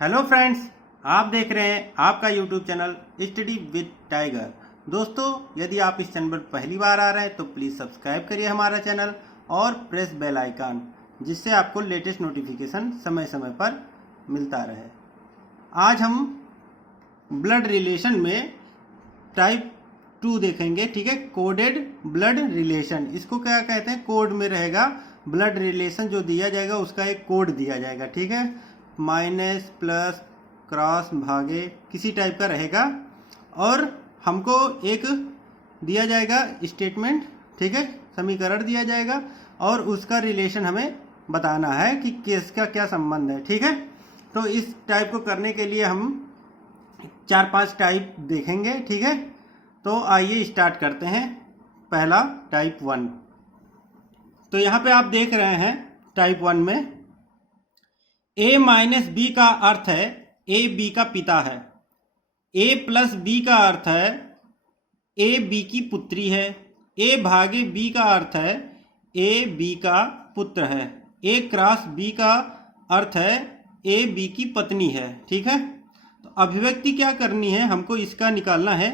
Hello friends, आप देख रहे हैं आपका YouTube channel study with tiger. दोस्तों, यदि आप इस चैनल पर पहली बार आ रहे हैं तो प्लीज़ सब्सक्राइब करिए हमारा चैनल और प्रेस बेल आइकन, जिससे आपको लेटेस्ट नोटिफिकेशन समय समय पर मिलता रहे। आज हम ब्लड रिलेशन में टाइप 2 देखेंगे। ठीक है, कोडेड ब्लड रिलेशन। इसको क्या कहते हैं? कोड में रहेगा ब्लड रिलेशन जो दिया जाएगा उसका एक कोड दिया जाएगा। ठीक है, माइनस प्लस क्रॉस भागे किसी टाइप का रहेगा और हमको एक दिया जाएगा स्टेटमेंट। ठीक है, समीकरण दिया जाएगा और उसका रिलेशन हमें बताना है कि किसका क्या संबंध है। ठीक है, तो इस टाइप को करने के लिए हम 4-5 टाइप देखेंगे। ठीक है, तो आइए स्टार्ट करते हैं। पहला टाइप 1। तो यहाँ पे आप देख रहे हैं टाइप 1 में a माइनस बी का अर्थ है a b का पिता है। a प्लस बी का अर्थ है a b की पुत्री है। a भागे b का अर्थ है a b का पुत्र है। a क्रॉस b का अर्थ है a b की पत्नी है। ठीक है, तो अभिव्यक्ति क्या करनी है? हमको इसका निकालना है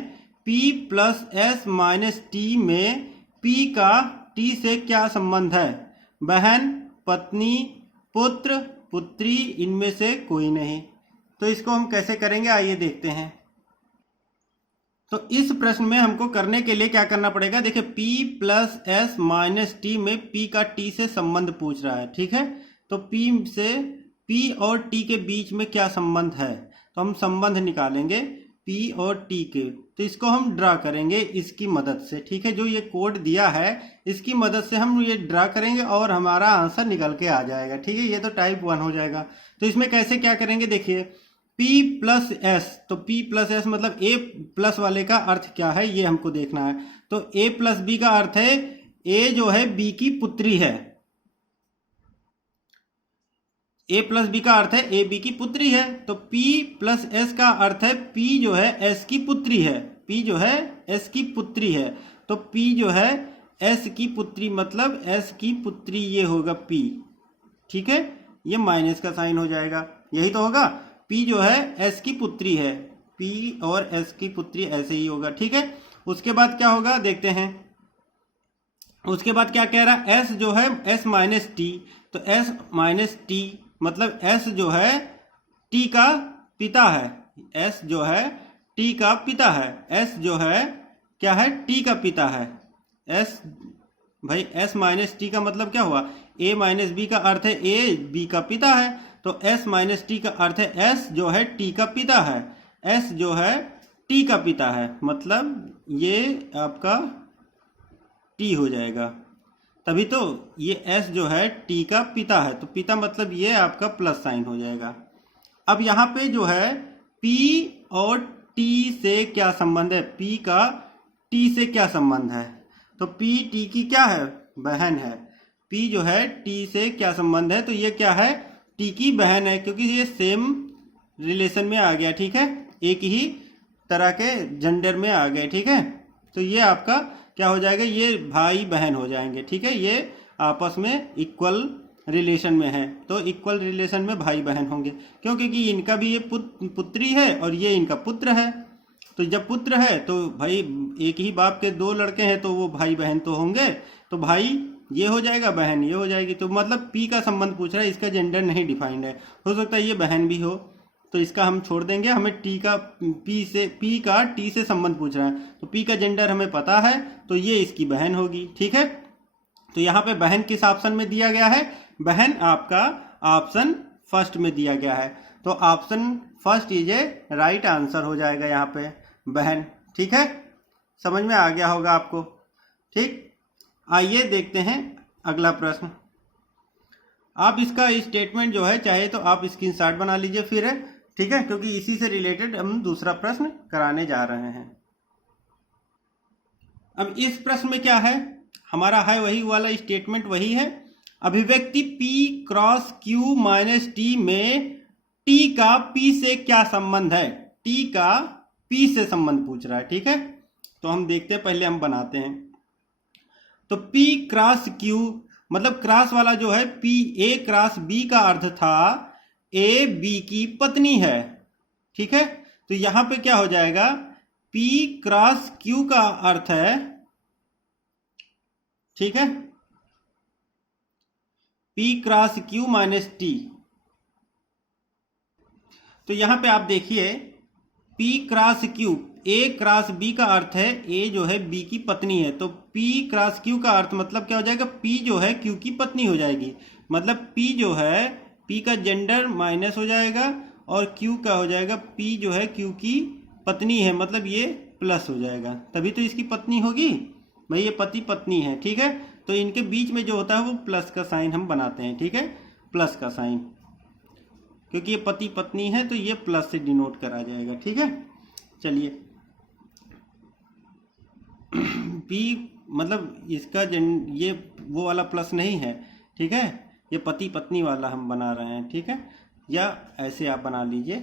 p plus S minus T में p का t से क्या संबंध है? बहन, पत्नी, पुत्र, पुत्री, इनमें से कोई नहीं। तो इसको हम कैसे करेंगे, आइए देखते हैं। तो इस प्रश्न में हमको करने के लिए क्या करना पड़ेगा? देखिए, p plus S minus T में p का t से संबंध पूछ रहा है। ठीक है, तो p और t के बीच में क्या संबंध है? तो हम संबंध निकालेंगे p और t के। तो इसको हम ड्रा करेंगे इसकी मदद से। ठीक है, जो ये कोड दिया है इसकी मदद से हम ये ड्रा करेंगे और हमारा आंसर निकल के आ जाएगा। ठीक है, ये तो टाइप 1 हो जाएगा। तो इसमें कैसे क्या करेंगे? देखिए, p प्लस एस, तो p प्लस एस मतलब a प्लस वाले का अर्थ क्या है ये हमको देखना है। तो a प्लस बी का अर्थ है a जो है b की पुत्री है। a प्लस बी का अर्थ है a b की पुत्री है। तो p प्लस एस का अर्थ है p जो है s की पुत्री है। p जो है s की पुत्री है। तो p जो है s की पुत्री मतलब s की पुत्री ये होगा p। ठीक है, ये माइनस का साइन हो जाएगा, यही तो होगा। p जो है s की पुत्री है, p और s की पुत्री ऐसे ही होगा। ठीक है, उसके बाद क्या होगा देखते हैं। उसके बाद क्या कह रहा है? s जो है s माइनस टी, तो s माइनस टी मतलब s जो है t का पिता है। s जो है t का पिता है। s जो है क्या है? t का पिता है। s भाई s माइनस टी का मतलब क्या हुआ? a माइनस बी का अर्थ है a b का पिता है। तो s माइनस टी का अर्थ है s जो है t का पिता है। s जो है t का पिता है मतलब ये आपका t हो जाएगा। तभी तो ये s जो है t का पिता है, तो पिता मतलब ये आपका प्लस साइन हो जाएगा। अब यहाँ पे जो है p और t से क्या संबंध है? p का t से क्या संबंध है? तो p t की क्या है? बहन है। p जो है t से क्या संबंध है? तो ये क्या है? t की बहन है, क्योंकि ये सेम रिलेशन में आ गया। ठीक है, एक ही तरह के जेंडर में आ गए। ठीक है, तो ये आपका क्या हो जाएगा? ये भाई बहन हो जाएंगे। ठीक है, ये आपस में इक्वल रिलेशन में है, तो इक्वल रिलेशन में भाई बहन होंगे। क्यों? क्योंकि इनका भी ये पुत्री है और ये इनका पुत्र है। तो जब पुत्र है तो भाई एक ही बाप के 2 लड़के हैं तो वो भाई बहन तो होंगे। तो भाई ये हो जाएगा, बहन ये हो जाएगी। तो मतलब p का संबंध पूछ रहा है, इसका जेंडर नहीं डिफाइंड है। हो सकता है ये बहन भी हो, तो इसका हम छोड़ देंगे। हमें p का t से संबंध पूछ रहा है, तो p का जेंडर हमें पता है, तो ये इसकी बहन होगी। ठीक है, तो यहाँ पे बहन किस ऑप्शन में दिया गया है? बहन आपका ऑप्शन फर्स्ट में दिया गया है। तो option first is a right answer हो जाएगा यहाँ पे, बहन। ठीक है, समझ में आ गया होगा आपको। ठीक, आइए देखते हैं अगला प्रश्न। आप इसका स्टेटमेंट जो है चाहे तो आप स्क्रीनशॉट बना लीजिए फिर। ठीक है, क्योंकि इसी से रिलेटेड हम दूसरा प्रश्न कराने जा रहे हैं। अब इस प्रश्न में क्या है? हमारा है वही वाला स्टेटमेंट वही है। अभिव्यक्ति p cross q minus T में t का p से क्या संबंध है? t का p से संबंध पूछ रहा है। ठीक है, तो हम देखते हैं, पहले हम बनाते हैं। तो p क्रॉस q मतलब क्रॉस वाला जो है p a क्रॉस b का अर्थ था ए बी की पत्नी है। ठीक है, तो यहां पे क्या हो जाएगा, P क्रॉस Q का अर्थ है, ठीक है, P cross Q minus T। तो यहां पे आप देखिए P cross Q, A cross B का अर्थ है A जो है B की पत्नी है, तो P क्रॉस Q का अर्थ मतलब क्या हो जाएगा, P जो है Q की पत्नी हो जाएगी। मतलब P जो है P का जेंडर माइनस हो जाएगा और Q का हो जाएगा P जो है Q की पत्नी है, मतलब ये प्लस हो जाएगा, तभी तो इसकी पत्नी होगी भाई, ये पति पत्नी है। ठीक है, तो इनके बीच में जो होता है वो प्लस का साइन हम बनाते हैं। ठीक है, प्लस का साइन, क्योंकि ये पति पत्नी है तो ये प्लस से डिनोट करा जाएगा। ठीक है, चलिए P मतलब इसका ये वो वाला प्लस नहीं है। ठीक है, ये पति पत्नी वाला हम बना रहे हैं। ठीक है, या ऐसे आप बना लीजिए,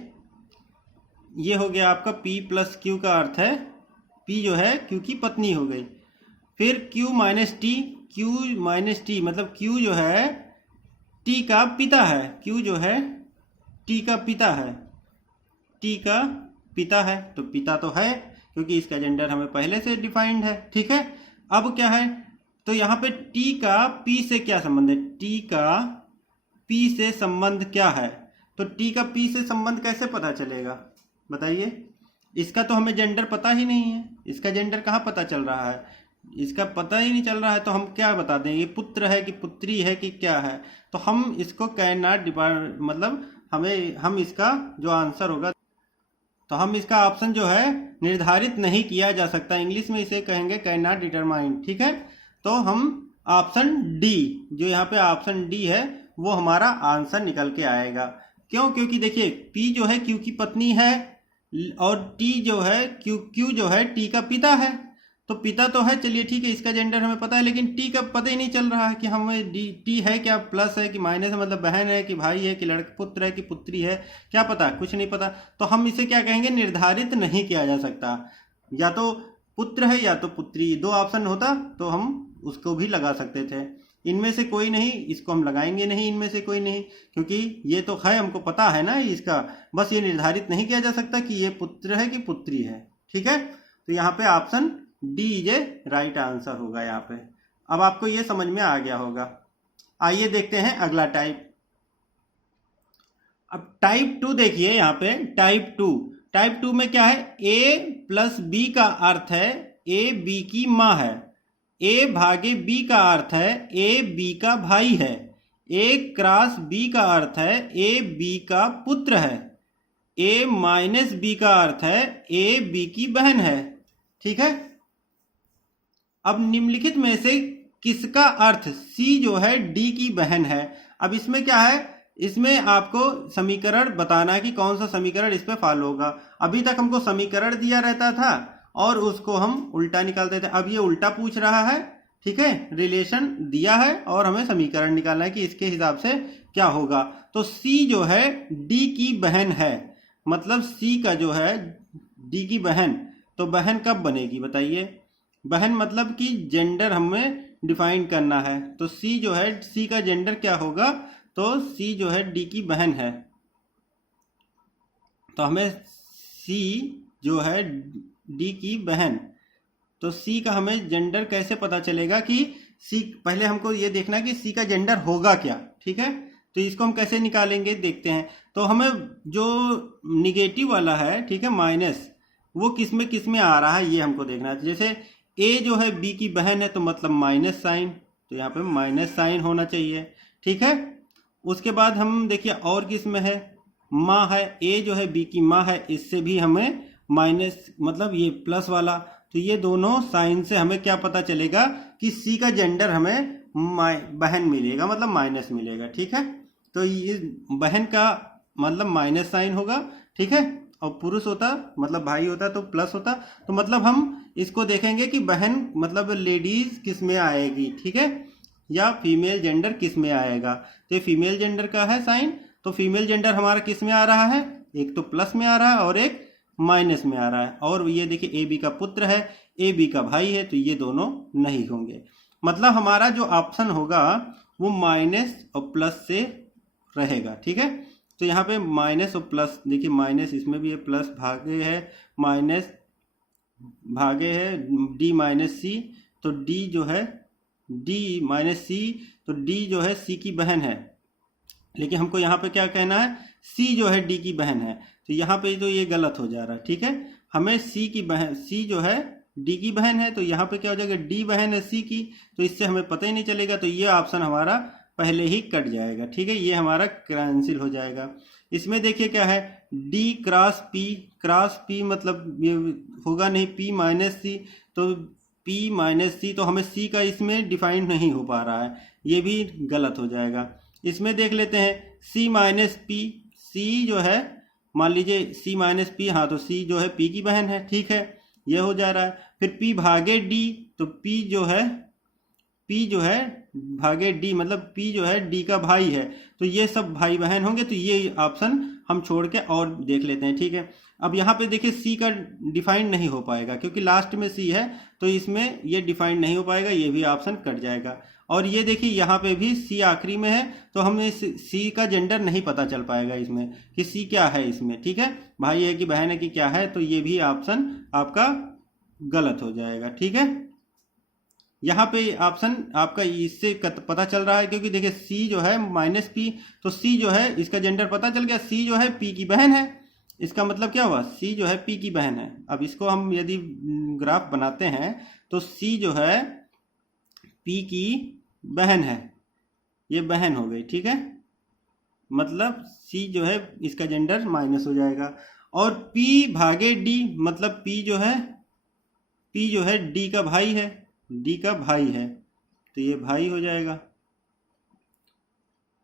ये हो गया आपका P प्लस Q का अर्थ है P जो है Q की पत्नी हो गई। फिर Q minus T, Q minus T मतलब Q जो है T का पिता है, Q जो है T का पिता है, T का पिता है, तो पिता तो है क्योंकि इसका जेंडर हमें पहले से डिफाइंड है। ठीक है, अब क्या है, तो यहाँ पे T का P से क्या संबंध है, T का P से संबंध क्या है, तो T का P से संबंध कैसे पता चलेगा बताइए, इसका तो हमें जेंडर पता ही नहीं है, इसका जेंडर कहाँ पता चल रहा है, इसका पता ही नहीं चल रहा है, तो हम क्या बता दें ये पुत्र है कि पुत्री है कि क्या है, तो हम इसको कैन नॉट मतलब हम इसका जो आंसर होगा, तो हम इसका ऑप्शन जो है निर्धारित नहीं किया जा सकता, इंग्लिश में इसे कहेंगे कैन नॉट डिटरमाइन। ठीक है, तो हम ऑप्शन डी, जो यहाँ पे ऑप्शन डी है वो हमारा आंसर निकल के आएगा। क्यों, क्योंकि देखिए P जो है Q की पत्नी है और T जो है Q जो है T का पिता है, तो पिता तो है, चलिए ठीक है, इसका जेंडर हमें पता है, लेकिन T का पता ही नहीं चल रहा है कि हमें T है क्या, प्लस है कि माइनस है, मतलब बहन है कि भाई है कि लड़का पुत्र है कि पुत्री है, क्या पता, कुछ नहीं पता, तो हम इसे क्या कहेंगे, निर्धारित नहीं किया जा सकता, या तो पुत्र है या तो पुत्री, दो ऑप्शन होता तो हम उसको भी लगा सकते थे, इनमें से कोई नहीं, इसको हम लगाएंगे नहीं, इनमें से कोई नहीं, क्योंकि ये तो है, हमको पता है ना इसका, बस ये निर्धारित नहीं किया जा सकता कि ये पुत्र है कि पुत्री है। ठीक है, तो यहाँ पे option D is a right answer होगा यहाँ पे। अब आपको ये समझ में आ गया होगा, आइए देखते हैं अगला टाइप। अब टाइप 2 देखिए, यहाँ पे टाइप 2 में क्या है, ए प्लस बी का अर्थ है ए बी की माँ है, ए भागे बी का अर्थ है ए बी का भाई है, ए क्रॉस बी का अर्थ है ए बी का पुत्र है, ए माइनस बी का अर्थ है ए बी की बहन है। ठीक है, अब निम्नलिखित में से किसका अर्थ सी जो है डी की बहन है। अब इसमें क्या है, इसमें आपको समीकरण बताना है कि कौन सा समीकरण इस पे फॉलो होगा। अभी तक हमको समीकरण दिया रहता था और उसको हम उल्टा निकालते थे, अब ये उल्टा पूछ रहा है। ठीक है, रिलेशन दिया है और हमें समीकरण निकालना है कि इसके हिसाब से क्या होगा। तो सी जो है डी की बहन है, मतलब सी का जो है डी की बहन, तो बहन कब बनेगी बताइए, बहन मतलब कि जेंडर हमें डिफाइन करना है, तो सी जो है सी का जेंडर क्या होगा, तो सी जो है डी की बहन है, तो हमें सी जो है डी की बहन, तो सी का हमें जेंडर कैसे पता चलेगा कि सी, पहले हमको ये देखना है कि सी का जेंडर होगा क्या। ठीक है, तो इसको हम कैसे निकालेंगे देखते हैं। तो हमें जो निगेटिव वाला है, ठीक है, माइनस, वो किस में आ रहा है ये हमको देखना है। जैसे ए जो है बी की बहन है तो मतलब माइनस साइन, तो यहाँ पे माइनस साइन होना चाहिए। ठीक है, उसके बाद हम देखिए और किस में है, माँ है, ए जो है बी की माँ है, इससे भी हमें माइनस मतलब ये प्लस वाला, तो ये दोनों साइन से हमें क्या पता चलेगा कि सी का जेंडर हमें बहन मिलेगा, मतलब माइनस मिलेगा। ठीक है, तो ये बहन का मतलब माइनस साइन होगा। ठीक है, और पुरुष होता मतलब भाई होता तो प्लस होता, तो मतलब हम इसको देखेंगे कि बहन मतलब लेडीज किस में आएगी। ठीक है, या फीमेल जेंडर किस में आएगा, तो ये फीमेल जेंडर का है साइन, तो फीमेल जेंडर हमारा किस में आ रहा है, एक तो प्लस में आ रहा है और एक माइनस में आ रहा है। और ये देखिए ए बी का पुत्र है, ए बी का भाई है, तो ये दोनों नहीं होंगे, मतलब हमारा जो ऑप्शन होगा वो माइनस और प्लस से रहेगा। ठीक है, तो यहाँ पे माइनस और प्लस, देखिए माइनस इसमें भी है, प्लस भागे है, माइनस भागे है डी माइनस सी, तो डी जो है डी माइनस सी, तो डी जो है सी की बहन है, लेकिन हमको यहाँ पे क्या कहना है, सी जो है डी की बहन है, तो यहाँ पे तो ये गलत हो जा रहा है। ठीक है, हमें सी की बहन, सी जो है डी की बहन है, तो यहाँ पे क्या हो जाएगा, डी बहन है सी की, तो इससे हमें पता ही नहीं चलेगा, तो ये ऑप्शन हमारा पहले ही कट जाएगा। ठीक है, ये हमारा कैंसिल हो जाएगा। इसमें देखिए क्या है, डी क्रॉस पी मतलब ये होगा नहीं, पी माइनस सी, तो पी माइनस सी, तो हमें सी का इसमें डिफाइन नहीं हो पा रहा है, ये भी गलत हो जाएगा। इसमें देख लेते हैं सी माइनस पी, सी जो है मान लीजिए सी माइनस पी, हाँ तो सी जो है पी की बहन है। ठीक है, ये हो जा रहा है। फिर पी भागे डी, तो पी जो है भागे डी मतलब पी जो है डी का भाई है, तो ये सब भाई बहन होंगे, तो ये ऑप्शन हम छोड़ के और देख लेते हैं। ठीक है, अब यहाँ पे देखिए सी का डिफाइन नहीं हो पाएगा क्योंकि लास्ट में सी है, तो इसमें ये डिफाइन नहीं हो पाएगा, ये भी ऑप्शन कट जाएगा। और ये देखिए यहाँ पे भी सी आखिरी में है, तो हमें सी का जेंडर नहीं पता चल पाएगा इसमें कि सी क्या है इसमें। ठीक है, भाई है कि बहन है कि क्या है, तो ये भी ऑप्शन आपका गलत हो जाएगा। ठीक है, यहाँ पे ऑप्शन आपका इससे पता चल रहा है क्योंकि देखिए सी जो है माइनस पी, तो सी जो है इसका जेंडर पता चल गया, सी जो है पी की बहन है, इसका मतलब क्या हुआ, सी जो है पी की बहन है। अब इसको हम यदि ग्राफ बनाते हैं तो सी जो है पी की बहन है, ये बहन हो गई। ठीक है, मतलब सी जो है इसका जेंडर माइनस हो जाएगा। और पी भागे डी मतलब पी जो है डी का भाई है, डी का भाई है, तो ये भाई हो जाएगा।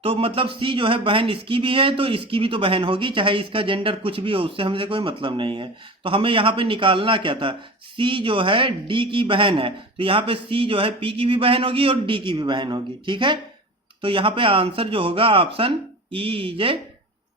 तो मतलब सी जो है बहन इसकी भी है, तो इसकी भी तो बहन होगी, चाहे इसका जेंडर कुछ भी हो, उससे हमसे कोई मतलब नहीं है। तो हमें यहाँ पे निकालना क्या था, सी जो है डी की बहन है, तो यहाँ पे सी जो है पी की भी बहन होगी और डी की भी बहन होगी। ठीक है, तो यहाँ पे आंसर जो होगा option E is A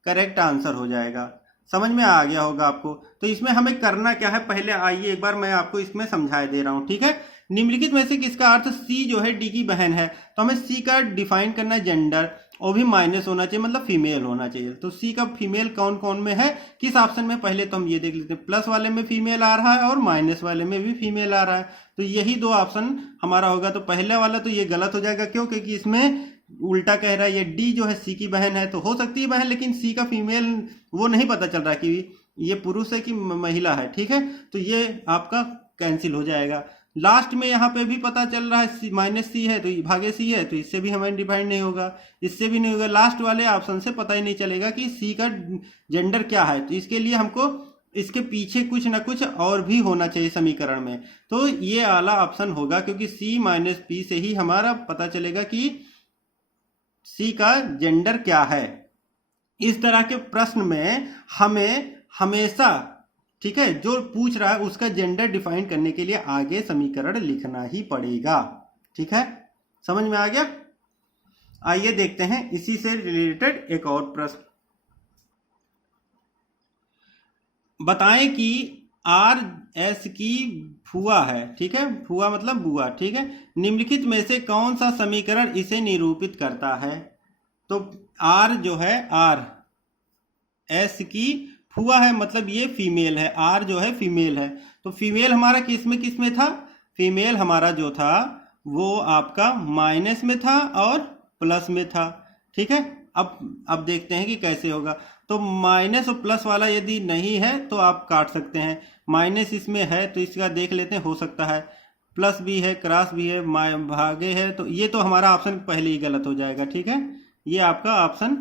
correct answer हो जाएगा। समझ में आ गया होगा आपको। तो इसमें हमें करना क्या है, पहले आइए एक बार मैं आपको इसमें समझा दे रहा हूँ। ठीक है, निम्नलिखित में से किसका अर्थ सी जो है डी की बहन है, तो हमें सी का डिफाइन करना है जेंडर, और भी माइनस होना चाहिए मतलब फीमेल होना चाहिए। तो सी का फीमेल कौन कौन में है, किस ऑप्शन में, पहले तो हम ये देख लेते हैं, प्लस वाले में फीमेल आ रहा है और माइनस वाले में भी फीमेल आ रहा है, तो यही दो ऑप्शन हमारा होगा। तो पहले वाला तो ये गलत हो जाएगा, क्यों, क्योंकि इसमें उल्टा कह रहा है, ये डी जो है सी की बहन है, तो हो सकती है बहन, लेकिन सी का फीमेल वो नहीं पता चल रहा कि ये पुरुष है कि महिला है। ठीक है, तो ये आपका कैंसिल हो जाएगा। लास्ट में यहाँ पे भी पता चल रहा है माइनस सी है, तो भागे सी है, तो इससे भी हमें डिफाइन नहीं होगा, इससे भी नहीं होगा। लास्ट वाले ऑप्शन से पता ही नहीं चलेगा कि सी का जेंडर क्या है, तो इसके लिए हमको इसके पीछे कुछ ना कुछ और भी होना चाहिए समीकरण में, तो ये वाला ऑप्शन होगा, क्योंकि सी माइनस पी से ही हमारा पता चलेगा कि सी का जेंडर क्या है। इस तरह के प्रश्न में हमें हमेशा, ठीक है, जो पूछ रहा है उसका जेंडर डिफाइन करने के लिए आगे समीकरण लिखना ही पड़ेगा। ठीक है, समझ में आ गया। आइए देखते हैं इसी से रिलेटेड एक और प्रश्न। बताएं कि आर एस की फुआ है, ठीक है, फुआ मतलब बुआ। ठीक है, निम्नलिखित में से कौन सा समीकरण इसे निरूपित करता है। तो आर जो है, आर एस की फुआ है मतलब ये फीमेल है, आर जो है फीमेल है, तो फीमेल हमारा किस में था, फीमेल हमारा जो था वो आपका माइनस में था और प्लस में था। ठीक है, अब देखते हैं कि कैसे होगा। तो माइनस और प्लस वाला यदि नहीं है तो आप काट सकते हैं, माइनस इसमें है तो इसका देख लेते हैं, हो सकता है प्लस भी है, क्रॉस भी है, भागे है, तो ये तो हमारा ऑप्शन पहले ही गलत हो जाएगा। ठीक है, ये आपका ऑप्शन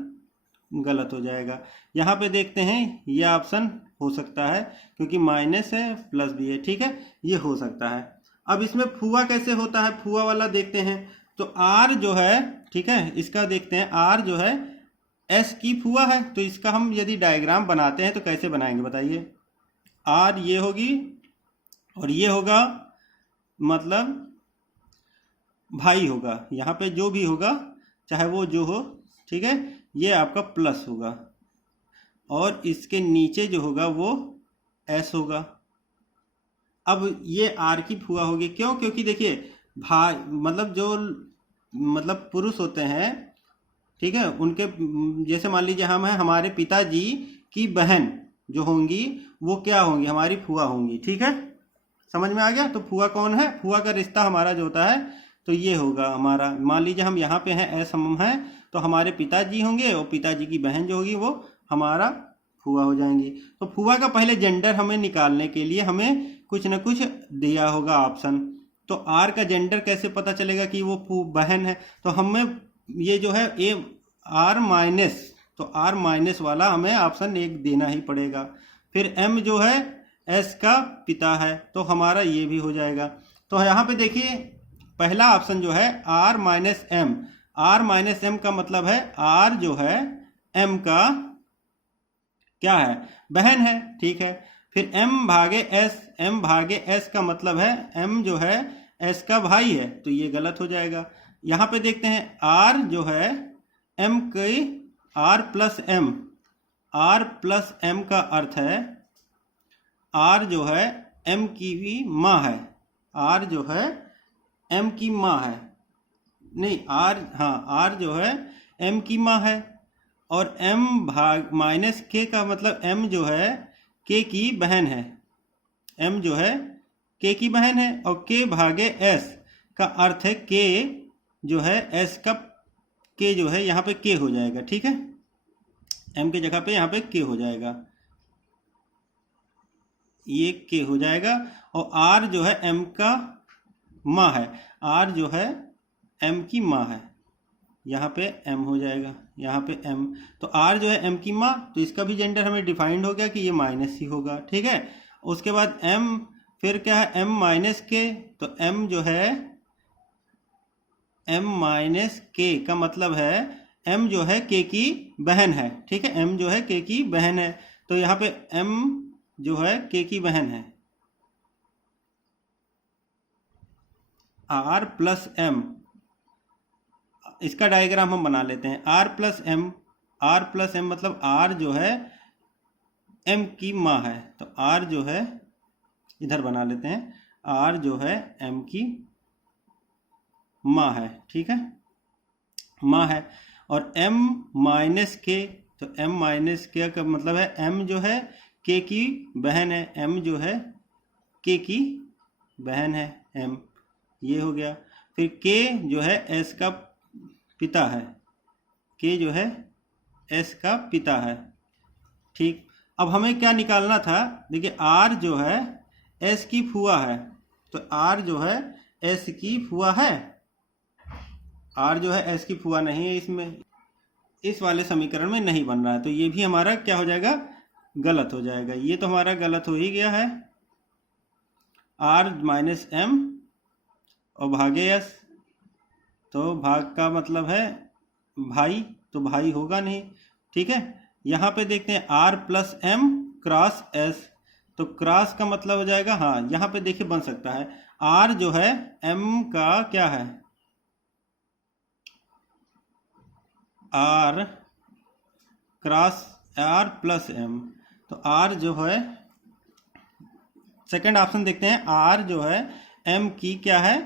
गलत हो जाएगा। यहाँ पे देखते हैं, ये ऑप्शन हो सकता है क्योंकि माइनस है प्लस भी है। ठीक है, ये हो सकता है। अब इसमें फुआ कैसे होता है, फुआ वाला देखते हैं। तो आर जो है, ठीक है, इसका देखते हैं, आर जो है एस की फुआ है, तो इसका हम यदि डायग्राम बनाते हैं तो कैसे बनाएंगे बताइए। आर ये होगी और ये होगा, मतलब भाई होगा, यहाँ पे जो भी होगा चाहे वो जो हो, ठीक है, ये आपका प्लस होगा और इसके नीचे जो होगा वो एस होगा। अब ये आर की फुआ होगी, क्यों, क्योंकि देखिए भाई मतलब जो मतलब पुरुष होते हैं, ठीक है। उनके जैसे मान लीजिए हम हैं, हमारे पिताजी की बहन जो होंगी वो क्या होंगी, हमारी फुआ होंगी, ठीक है। समझ में आ गया। तो फुआ कौन है, फुआ का रिश्ता हमारा जो होता है तो ये होगा हमारा, मान लीजिए हम यहाँ पे हैं, एस हम हैं, तो हमारे पिताजी होंगे और पिताजी की बहन जो होगी वो हमारा फुआ हो जाएंगी। तो फुआ का पहले जेंडर हमें निकालने के लिए हमें कुछ न कुछ दिया होगा ऑप्शन। तो आर का जेंडर कैसे पता चलेगा कि वो बहन है, तो हमें ये जो है ए आर माइनस, तो आर माइनस वाला हमें ऑप्शन एक देना ही पड़ेगा। फिर एम जो है एस का पिता है, तो हमारा ये भी हो जाएगा। तो यहाँ पे देखिए पहला ऑप्शन जो है R minus M, R minus M का मतलब है आर जो है एम का क्या है, बहन है, ठीक है। फिर एम भागे एस, एम भागे एस का मतलब है एम जो है एस का भाई है, तो ये गलत हो जाएगा। यहाँ पे देखते हैं आर जो है एम की, R plus M, R plus M का अर्थ है आर जो है एम की भी माँ है, आर जो है एम की माँ है, नहीं आर, हाँ आर जो है एम की माँ है। और एम भाग माइनस के का मतलब एम जो है के की बहन है, एम जो है के की बहन है। और के भागे एस का अर्थ है के जो है एस का, के जो है यहाँ पे के हो जाएगा, ठीक है। एम की जगह पे यहाँ पे के हो जाएगा, ये के हो जाएगा। और आर जो है एम का माँ है, आर जो है एम की माँ है, यहाँ पे एम हो जाएगा, यहाँ पे एम। तो आर जो है एम की माँ, तो इसका भी जेंडर हमें डिफाइंड हो गया कि ये माइनस ही होगा, ठीक है। उसके बाद एम, फिर क्या है एम माइनस के, तो एम जो है एम माइनस के का मतलब है एम जो है के की बहन है, ठीक है। एम जो है के की बहन है, तो यहाँ पे एम जो है के की बहन है। आर प्लस एम, इसका डायग्राम हम बना लेते हैं। R plus M, R plus M मतलब आर जो है एम की माँ है, तो आर जो है इधर बना लेते हैं, आर जो है एम की माँ है, ठीक है, माँ है। और एम माइनस के, तो एम माइनस के का मतलब है एम जो है के की बहन है, एम जो है के की बहन है, एम, ये हो गया। फिर के जो है एस का पिता है, के जो है एस का पिता है, ठीक। अब हमें क्या निकालना था, देखिए आर जो है एस की फुआ है, तो आर जो है एस की फुआ है, आर जो है एस की फुआ नहीं है, इसमें इस वाले समीकरण में नहीं बन रहा है, तो ये भी हमारा क्या हो जाएगा, गलत हो जाएगा। ये तो हमारा गलत हो ही गया है, आर माइनस एम और भागे एस, तो भाग का मतलब है भाई, तो भाई होगा नहीं, ठीक है। यहाँ पे देखते हैं R plus M cross S, तो क्रॉस का मतलब हो जाएगा, हाँ यहाँ पे देखिए बन सकता है आर जो है एम का क्या है, R cross R plus M, तो आर जो है सेकंड ऑप्शन देखते हैं, आर जो है एम की क्या है,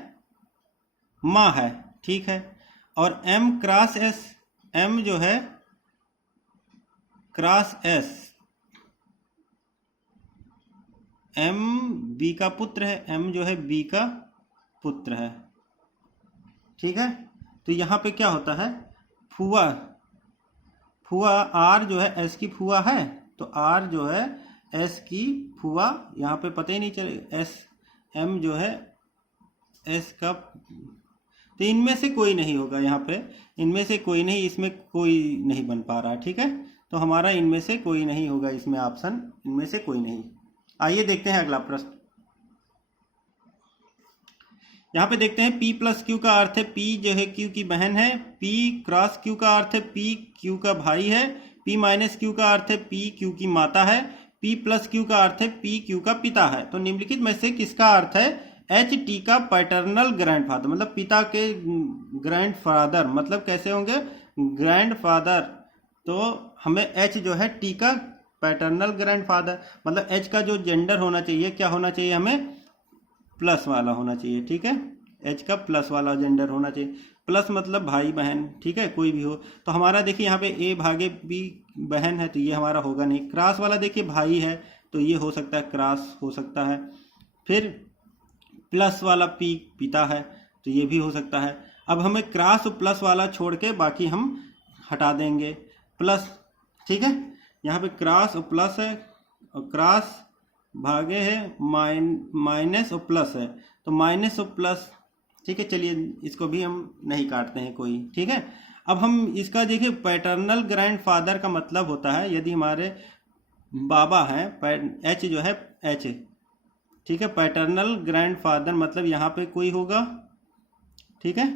माँ है, ठीक है। और एम क्रॉस एस, एम जो है क्रॉस एस, एम बी का पुत्र है, एम जो है बी का पुत्र है, ठीक है। तो यहाँ पे क्या होता है, फुआ, फुआ आर जो है एस की फुआ है, तो आर जो है एस की फुआ, यहाँ पे पता ही नहीं चले, एस एम जो है एस का, तो इनमें से कोई नहीं होगा, यहाँ पे इनमें से कोई नहीं, इसमें कोई नहीं बन पा रहा, ठीक है। तो हमारा इनमें से कोई नहीं होगा, इसमें ऑप्शन इनमें से कोई नहीं। आइए देखते हैं अगला प्रश्न। यहाँ पे देखते हैं P प्लस क्यू का अर्थ है P जो है Q की बहन है, P क्रॉस Q का अर्थ है P Q का भाई है, P माइनस Q का अर्थ है P Q की माता है, P प्लस Q का अर्थ है P Q का पिता है। तो निम्नलिखित में से किसका अर्थ है एच टी का पैटर्नल ग्रैंडफादर, मतलब पिता के ग्रैंडफादर, मतलब कैसे होंगे ग्रैंडफादर। तो हमें एच जो है टी का पैटर्नल ग्रैंडफादर, मतलब एच का जो जेंडर होना चाहिए क्या होना चाहिए, हमें प्लस वाला होना चाहिए, ठीक है, एच का प्लस वाला जेंडर होना चाहिए। प्लस मतलब भाई बहन, ठीक है, कोई भी हो। तो हमारा देखिए यहाँ पे ए भागे बी बहन है, तो ये हमारा होगा नहीं। क्रॉस वाला देखिए भाई है, तो ये हो सकता है, क्रॉस हो सकता है। फिर प्लस वाला पी पिता है, तो ये भी हो सकता है। अब हमें क्रॉस और प्लस वाला छोड़ के बाकी हम हटा देंगे। प्लस, ठीक है, यहाँ पे क्रॉस और प्लस है, और क्रॉस भागे है माइनस और प्लस है, तो माइनस और प्लस, ठीक है। चलिए इसको भी हम नहीं काटते हैं कोई, ठीक है। अब हम इसका देखिए, पैटर्नल ग्रैंडफादर का मतलब होता है यदि हमारे बाबा हैं, एच जो है एच, ठीक है, पैटर्नल ग्रैंडफादर मतलब यहाँ पे कोई होगा, ठीक है,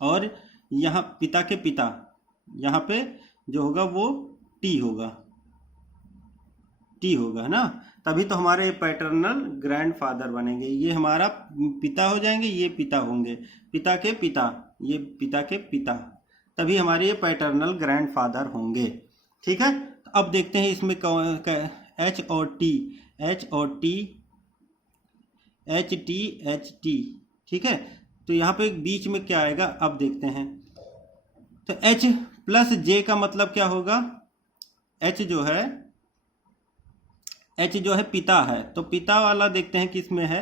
और यहाँ पिता के पिता, यहाँ पे जो होगा वो टी होगा, टी होगा ना, तभी तो हमारे पैटर्नल ग्रैंडफादर बनेंगे। ये हमारा पिता हो जाएंगे, ये पिता होंगे, पिता के पिता, ये पिता के पिता, तभी हमारे ये पैटर्नल ग्रैंडफादर होंगे, ठीक है। तो अब देखते हैं इसमें एच और टी, एच और T, H T H T, ठीक है। तो यहाँ पे बीच में क्या आएगा अब देखते हैं। तो एच प्लस जे का मतलब क्या होगा, एच जो है, एच जो है पिता है, तो पिता वाला देखते हैं किस में है,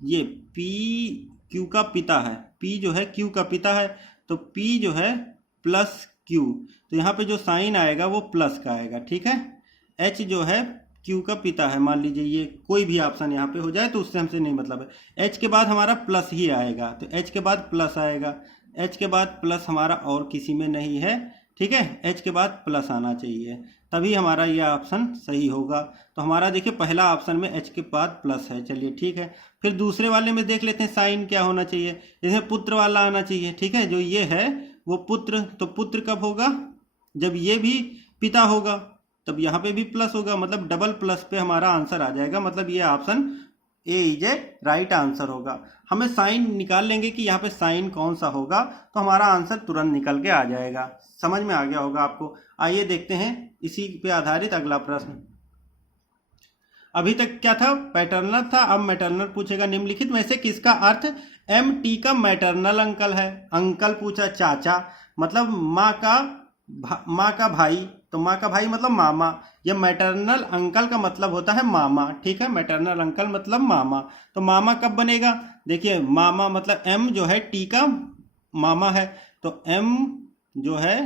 ये पी क्यू का पिता है, पी जो है क्यू का पिता है, तो पी जो है प्लस क्यू, तो यहाँ पे जो साइन आएगा वो प्लस का आएगा, ठीक है। एच जो है क्यू का पिता है, मान लीजिए ये कोई भी ऑप्शन यहाँ पे हो जाए तो उससे हमसे नहीं मतलब है। एच के बाद हमारा प्लस ही आएगा, तो एच के बाद प्लस आएगा, एच के बाद प्लस हमारा और किसी में नहीं है, ठीक है, एच के बाद प्लस आना चाहिए, तभी हमारा ये ऑप्शन सही होगा। तो हमारा देखिए पहला ऑप्शन में एच के बाद प्लस है, चलिए ठीक है। फिर दूसरे वाले में देख लेते हैं साइन क्या होना चाहिए, इसमें पुत्र वाला आना चाहिए, ठीक है, जो ये है वो पुत्र, तो पुत्र कब होगा, जब ये भी पिता होगा, तब यहाँ पे भी प्लस होगा, मतलब डबल प्लस पे हमारा आंसर आ जाएगा, मतलब ये option A is a right answer होगा। हमें साइन निकाल लेंगे कि यहाँ पे साइन कौन सा होगा, तो हमारा आंसर तुरंत निकल के आ जाएगा। समझ में आ गया होगा आपको। आइए देखते हैं इसी पे आधारित अगला प्रश्न। अभी तक क्या था, पैटर्नल था, अब मैटरनल पूछेगा। निम्नलिखित में से किसका अर्थ एम टी का मैटरनल अंकल है। अंकल पूछा चाचा, मतलब माँ का भाई, तो माँ का भाई मतलब मामा। यह मैटरनल अंकल का मतलब होता है मामा, ठीक है, मैटरनल अंकल मतलब मामा। तो मामा कब बनेगा, देखिए मामा मतलब एम जो है टी का मामा है, तो एम जो है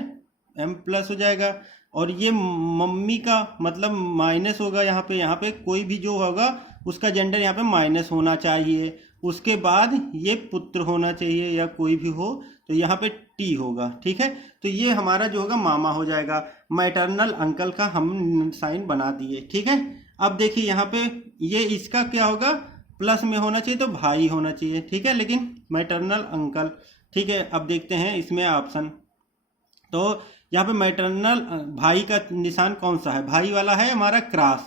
एम प्लस हो जाएगा, और ये मम्मी का मतलब माइनस होगा, यहाँ पे कोई भी जो होगा उसका जेंडर यहाँ पे माइनस होना चाहिए। उसके बाद ये पुत्र होना चाहिए या कोई भी हो, तो यहाँ पे टी होगा, ठीक है। तो ये हमारा जो होगा मामा हो जाएगा। मैटरनल अंकल का हम साइन बना दिए, ठीक है। अब देखिए यहाँ पे ये इसका क्या होगा, प्लस में होना चाहिए, तो भाई होना चाहिए, ठीक है, लेकिन मैटरनल अंकल, ठीक है। अब देखते हैं इसमें ऑप्शन, तो यहाँ पे मैटरनल भाई का निशान कौन सा है, भाई वाला है हमारा क्रॉस,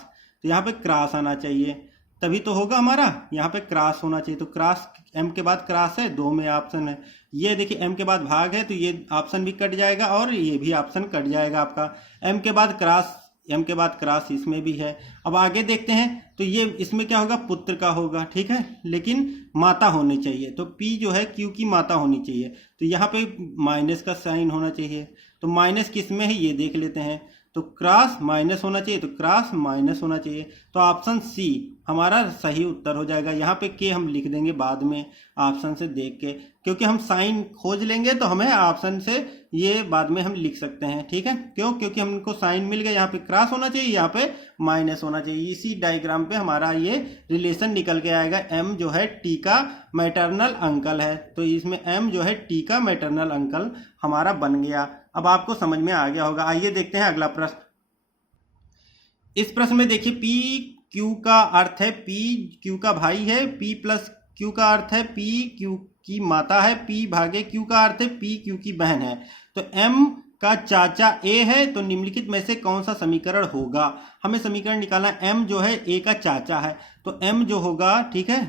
तो यहाँ पे क्रॉस आना चाहिए, तभी तो होगा हमारा, यहाँ पे क्रॉस होना चाहिए। तो क्रॉस, एम के बाद क्रॉस है, दो में ऑप्शन है। ये देखिए एम के बाद भाग है, तो ये ऑप्शन भी कट जाएगा और ये भी ऑप्शन कट जाएगा आपका। एम के बाद क्रॉस, एम के बाद क्रॉस इसमें भी है। अब आगे देखते हैं, तो ये इसमें क्या होगा, पुत्र का होगा, ठीक है, लेकिन माता होनी चाहिए, तो पी जो है क्यू की माता होनी चाहिए, तो यहाँ पे माइनस का साइन होना चाहिए। तो माइनस किस में है ये देख लेते हैं, तो क्रॉस माइनस होना चाहिए, तो क्रॉस माइनस होना चाहिए, तो ऑप्शन सी हमारा सही उत्तर हो जाएगा। यहाँ पे के हम लिख देंगे बाद में ऑप्शन से देख के, क्योंकि हम साइन खोज लेंगे तो हमें ऑप्शन से ये बाद में हम लिख सकते हैं, ठीक है। क्यों, क्योंकि हमको साइन मिल गया, यहाँ पे क्रॉस होना चाहिए, यहाँ पे माइनस होना चाहिए। इसी डायग्राम पे हमारा ये रिलेशन निकल के आएगा। एम जो है टी का मैटरनल अंकल है, तो इसमें एम जो है टी का मैटरनल अंकल हमारा बन गया। अब आपको समझ में आ गया होगा। आइए देखते हैं अगला प्रश्न। इस प्रश्न में देखिए पी क्यू का अर्थ है पी क्यू का भाई है, पी प्लस क्यू का अर्थ है पी क्यू की माता है, पी भागे क्यू का अर्थ है पी क्यू की बहन है। तो एम का चाचा ए है, तो निम्नलिखित में से कौन सा समीकरण होगा। हमें समीकरण निकालना, एम जो है ए का चाचा है, तो एम जो होगा, ठीक है,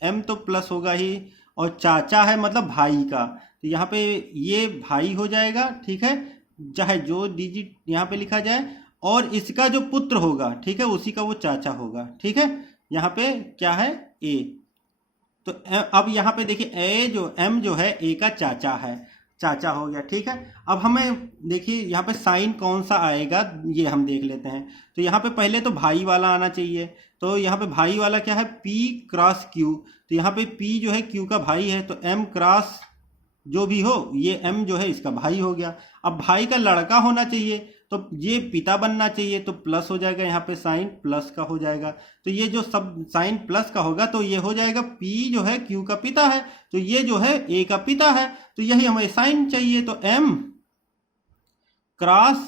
एम तो प्लस होगा ही, और चाचा है मतलब भाई का, तो यहाँ पे ये भाई हो जाएगा, ठीक है, चाहे जो डिजिट यहाँ पे लिखा जाए, और इसका जो पुत्र होगा, ठीक है, उसी का वो चाचा होगा, ठीक है। यहाँ पे क्या है ए, तो अब यहाँ पे देखिए एम जो है ए का चाचा है, चाचा हो गया। ठीक है, अब हमें देखिए यहाँ पे साइन कौन सा आएगा ये हम देख लेते हैं। तो यहाँ पे पहले तो भाई वाला आना चाहिए, तो यहाँ पे भाई वाला क्या है, P क्रॉस Q। तो यहाँ पे P जो है Q का भाई है, तो M क्रॉस जो भी हो ये M जो है इसका भाई हो गया। अब भाई का लड़का होना चाहिए तो ये पिता बनना चाहिए, तो प्लस हो जाएगा, यहाँ पे साइन प्लस का हो जाएगा। तो ये जो सब साइन प्लस का होगा तो ये हो जाएगा P जो है Q का पिता है, तो ये जो है A का पिता है, तो यही हमें साइन चाहिए। तो M क्रॉस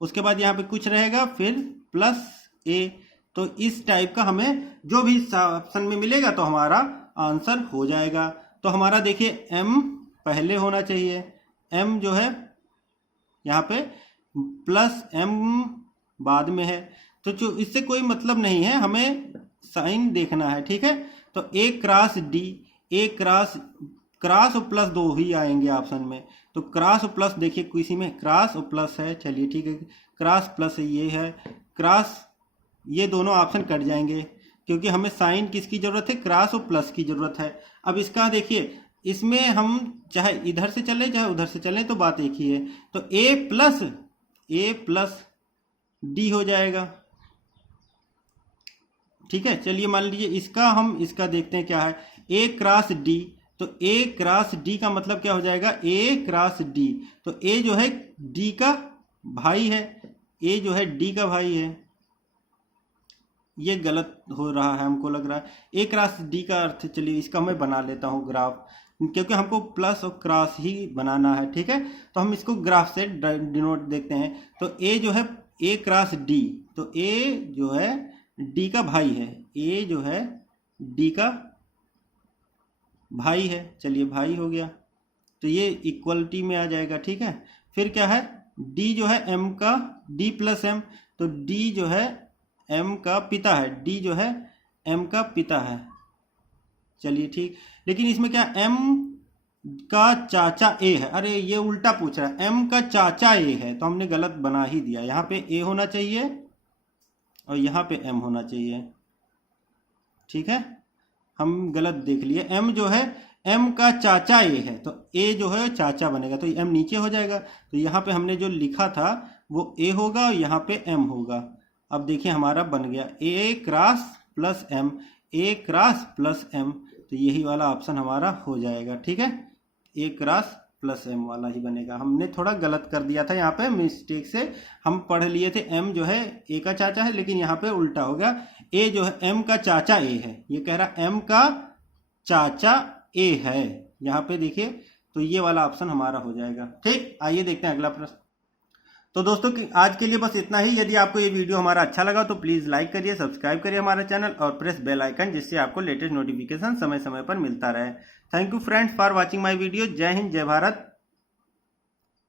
उसके बाद यहाँ पे कुछ रहेगा फिर प्लस A। तो इस टाइप का हमें जो भी ऑप्शन में मिलेगा तो हमारा आंसर हो जाएगा। तो हमारा देखिए M पहले होना चाहिए, M जो है यहाँ पे प्लस M बाद में है, तो जो इससे कोई मतलब नहीं है, हमें साइन देखना है। ठीक है, तो A cross D, A cross और प्लस दो ही आएंगे ऑप्शन में, तो क्रॉस और प्लस देखिए किसी में क्रॉस और प्लस है, चलिए ठीक है, क्रॉस प्लस ये है, क्रॉस ये दोनों ऑप्शन कट जाएंगे क्योंकि हमें साइन किसकी जरूरत है, क्रॉस और प्लस की जरूरत है। अब इसका देखिए, इसमें हम चाहे इधर से चले चाहे उधर से चले तो बात एक ही है, तो A प्लस D हो जाएगा। ठीक है, चलिए मान लीजिए इसका देखते हैं क्या है, A क्रॉस D, तो A क्रॉस D का मतलब क्या हो जाएगा, A क्रॉस D, तो A जो है D का भाई है, A जो है D का भाई है, ये गलत हो रहा है हमको लग रहा है। A क्रॉस D का अर्थ, चलिए इसका मैं बना लेता हूँ ग्राफ, क्योंकि हमको प्लस और क्रॉस ही बनाना है। ठीक है, तो हम इसको ग्राफ से डिनोट देखते हैं। तो A जो है A क्रॉस D, तो A जो है D का भाई है, A जो है D का भाई है, चलिए भाई हो गया, तो ये इक्वलिटी में आ जाएगा। ठीक है, फिर क्या है, D जो है M का D प्लस M, तो D जो है M का पिता है, D जो है M का पिता है, चलिए ठीक। लेकिन इसमें क्या M का चाचा A है, अरे ये उल्टा पूछ रहा है, M का चाचा A है, तो हमने गलत बना ही दिया, यहाँ पे A होना चाहिए और यहाँ पे M होना चाहिए। ठीक है, हम गलत देख लिए, M जो है M का चाचा A है, तो A जो है चाचा बनेगा, तो M नीचे हो जाएगा, तो यहाँ पे हमने जो लिखा था वो A होगा और यहाँ पे M होगा। अब देखिए हमारा बन गया A cross plus M, A cross plus M, तो यही वाला ऑप्शन हमारा हो जाएगा। ठीक है, A क्रॉस प्लस M वाला ही बनेगा। हमने थोड़ा गलत कर दिया था यहाँ पे, मिस्टेक से हम पढ़ लिए थे M जो है A का चाचा है, लेकिन यहाँ पे उल्टा हो गया, A जो है M का चाचा A है, ये कह रहा M का चाचा A है यहाँ पे देखिए, तो ये वाला ऑप्शन हमारा हो जाएगा। ठीक, आइए देखते हैं अगला प्रश्न। तो दोस्तों आज के लिए बस इतना ही। यदि आपको ये वीडियो हमारा अच्छा लगा तो प्लीज़ लाइक करिए, सब्सक्राइब करिए हमारा चैनल और प्रेस बेल आइकन, जिससे आपको लेटेस्ट नोटिफिकेशन समय समय पर मिलता रहे। Thank you friends for watching my video. जय हिंद, जय भारत।